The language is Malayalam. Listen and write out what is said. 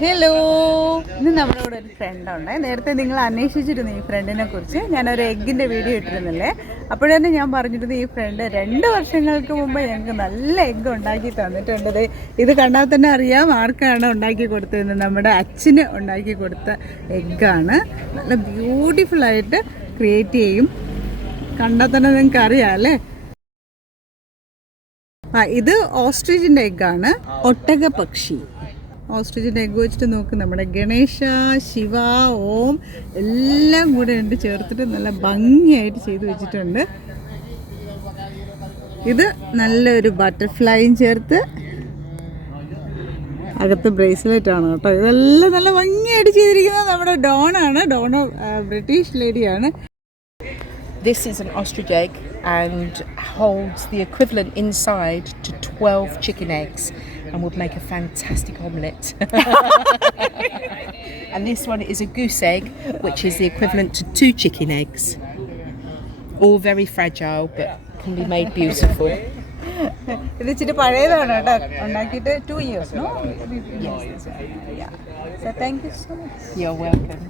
ഹലോ ഇന്ന് നമ്മുടെ കൂടെ ഒരു ഫ്രണ്ടുണ്ട് നേരത്തെ നിങ്ങൾ അന്വേഷിച്ചിരുന്നു ഈ ഫ്രണ്ടിനെ കുറിച്ച്? ഞാനൊരു എഗ്ഗിന്റെ വീഡിയോ ഇട്ടിരുന്നില്ലേ? അപ്പോഴന്നെ ഞാൻ പറഞ്ഞിരുന്നു ഈ ഫ്രണ്ട് രണ്ട് വർഷങ്ങൾക്ക് മുമ്പ് ഞങ്ങൾക്ക് നല്ല എഗ്ഗ് ഉണ്ടാക്കി തന്നിട്ടുണ്ട്. ഇത് കണ്ടാൽ തന്നെ അറിയാം ആർക്കാണ് ഉണ്ടാക്കി കൊടുത്തതെന്ന്. നമ്മുടെ അച്ഛന് ഉണ്ടാക്കി കൊടുത്ത എഗ്ഗാണ് നല്ല ബ്യൂട്ടിഫുൾ ആയിട്ട് ക്രിയേറ്റ് ചെയ്യും. കണ്ടാൽ തന്നെ നിങ്ങൾക്ക് അറിയാം അല്ലേ? ആ ഇത് ഓസ്ട്രിച്ചിന്റെ എഗ്ഗാണ് ഒട്ടക പക്ഷി ഓസ്ട്രിച്ചിന്റെ എഗ്ഗ് വെച്ചിട്ട് നോക്ക് നമ്മുടെ ഗണേശ ശിവ ഓം എല്ലാം കൂടെ ഉണ്ട് ചേർത്തിട്ട് നല്ല ഭംഗിയായിട്ട് ചെയ്തു വെച്ചിട്ടുണ്ട്. ഇത് നല്ലൊരു ബട്ടർഫ്ലൈയും ചേർത്ത് അകത്ത് ബ്രേസ്ലെറ്റ് ആണ് കേട്ടോ. ഇതെല്ലാം നല്ല ഭംഗിയായിട്ട് ചെയ്തിരിക്കുന്നത് നമ്മുടെ ഡോണാണ്. ഡോണോ ബ്രിട്ടീഷ് ലേഡിയാണ്. This is an ostrich egg and holds the equivalent inside to 12 chicken eggs and would make a fantastic omelette. and this one is a goose egg, which is the equivalent to two chicken eggs. All very fragile but can be made beautiful. ഇത് ഇച്ചിരി പഴയതാണ് കേട്ടോ ഉണ്ടാക്കിയിട്ട് two years no so thank you so much You're welcome.